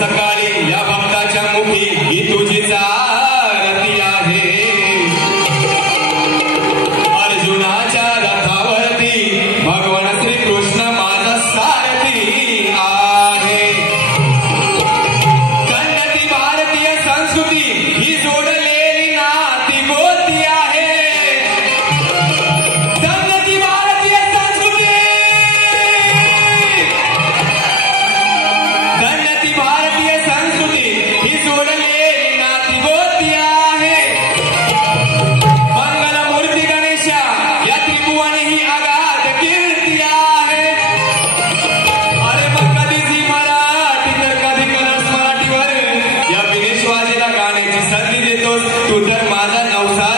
सकाळी या भक्ताच्या मुखी ही तुझीच आरती आहे. अर्जुनाच्या रथावरती भगवान श्री कृष्ण माझा सारथी आहे. कन्नती भारतीय संस्कृती ही जोडलेली नाती गोती आहे. कन्नती भारतीय संस्कृती, कन्नती भारतीय संस्कृती ही जोडलेली नाती गोती आहे. मंगलमूर्ती गणेशा या त्रिभुवनी ही अगाध कीर्ती आहे. अरे मग कधीची मराठी तर कधी कलर्स मराठीवर या विनेश वाजेला गाण्याची संधी देतोस तू तर माझा नवसा